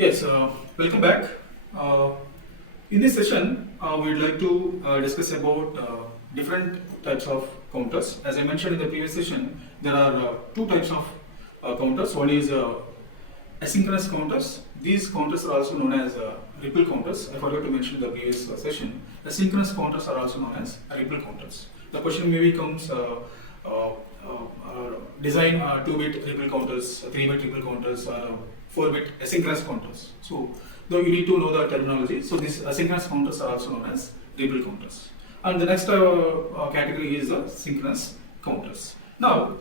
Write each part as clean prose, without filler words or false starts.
Yes, welcome back. In this session, we'd like to discuss about different types of counters. As I mentioned in the previous session, there are two types of counters. One is asynchronous counters. These counters are also known as ripple counters. I forgot to mention in the previous session. Asynchronous counters are also known as ripple counters. The question maybe comes design 2-bit ripple counters, 3-bit ripple counters, 4-bit asynchronous counters. So, though you need to know the terminology, so these asynchronous counters are also known as ripple counters. And the next category is synchronous counters. Now,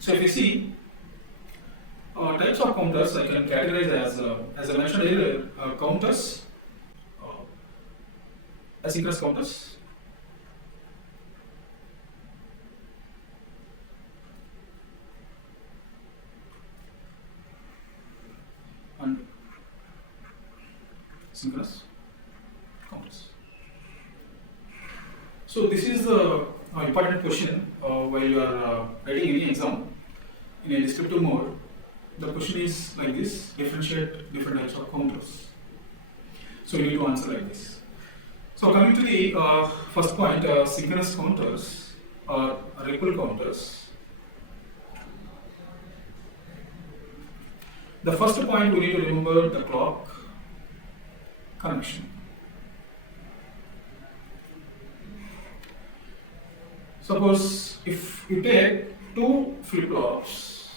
so if you see types of counters, I can categorize as I mentioned earlier, counters, asynchronous counters, and synchronous counters. So this is the important question while you are writing any exam in a descriptive mode. The question is like this: differentiate different types of counters. So you need to answer like this. So coming to the first point, synchronous counters or ripple counters. The first point we need to remember the clock connection. Suppose if you take two flip-flops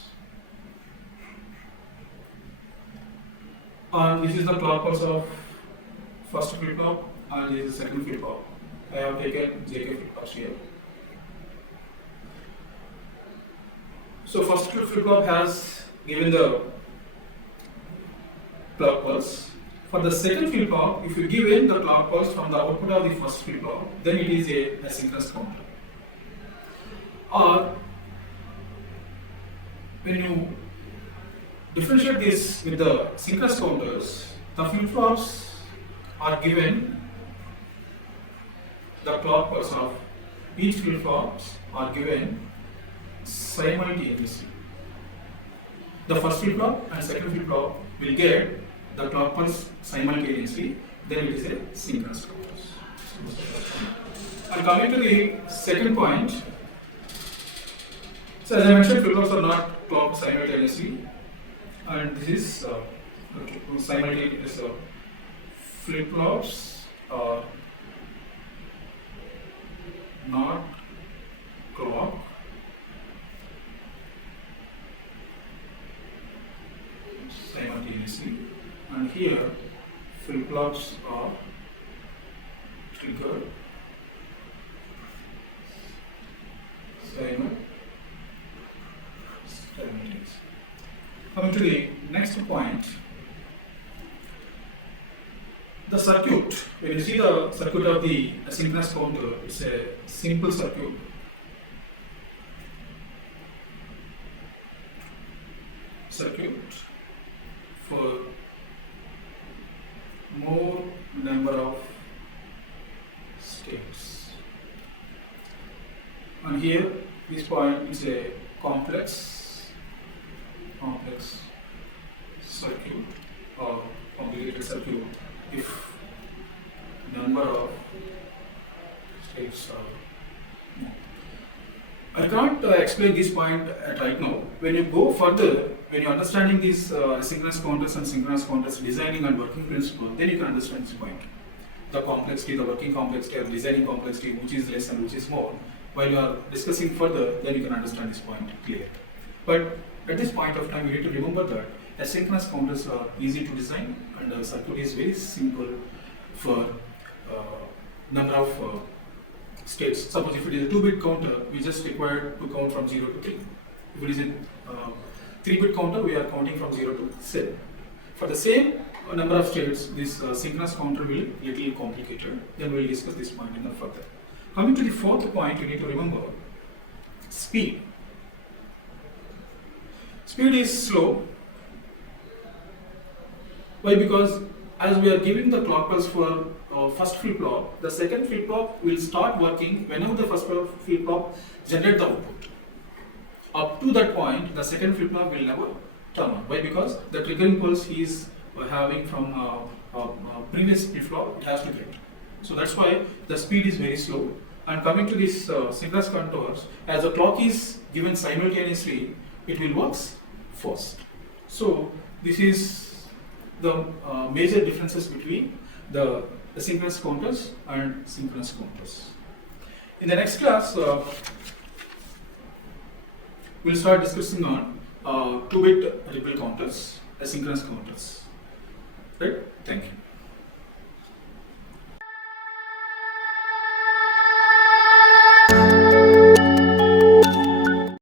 and this is the clock pulse of first flip-flop and this is the second flip-flop. I have taken JK flip-flops here. So first flip-flop has given the clock pulse. For the second flip-flop, if you give in the clock pulse from the output of the first flip-flop, then it is a asynchronous counter. Or when you differentiate this with the synchronous counters, the flip-flops are given the clock pulse of each flip-flops are given simultaneously. The first flip-flop and second flip-flop will get the clock pulse simultaneously, then it is a synchronous counters. And coming to the second point, so as I mentioned, flip-flops are not clocked simultaneously, and this is simultaneous flip-flops are not clocked simultaneously, and here flip-flops are triggered simultaneously. Coming to the next point, the circuit. When you see the circuit of the asynchronous counter, it's a simple circuit. For more number of states, and here this point is a complex circuit or complicated circuit if number of states are more. I can't explain this point right now. When you go further, when you're understanding these synchronous counters and synchronous counters designing and working principle, then you can understand this point. The complexity, the working complexity, or designing complexity, which is less and which is more. While you are discussing further, then you can understand this point clearly. But at this point of time, you need to remember that asynchronous counters are easy to design and the circuit is very simple for number of states. Suppose if it is a 2-bit counter, we just require to count from 0 to 3. If it is a 3-bit counter, we are counting from 0 to 7. For the same number of states, this synchronous counter will be little complicated. Then we will discuss this point in the further. Coming to the fourth point, you need to remember speed. Speed is slow. Why? Because as we are giving the clock pulse for first flip-flop, the second flip-flop will start working whenever the first flip-flop generates the output. Up to that point, the second flip-flop will never turn on. Why? Because the triggering pulse is having from previous flip-flop, it has to get. So that's why the speed is very slow. And coming to this synchronous counters, as the clock is given simultaneously, it will work first. So this is the major differences between the asynchronous counters and synchronous counters. In the next class, we'll start discussing on 2-bit ripple counters, asynchronous counters. Right? Thank you.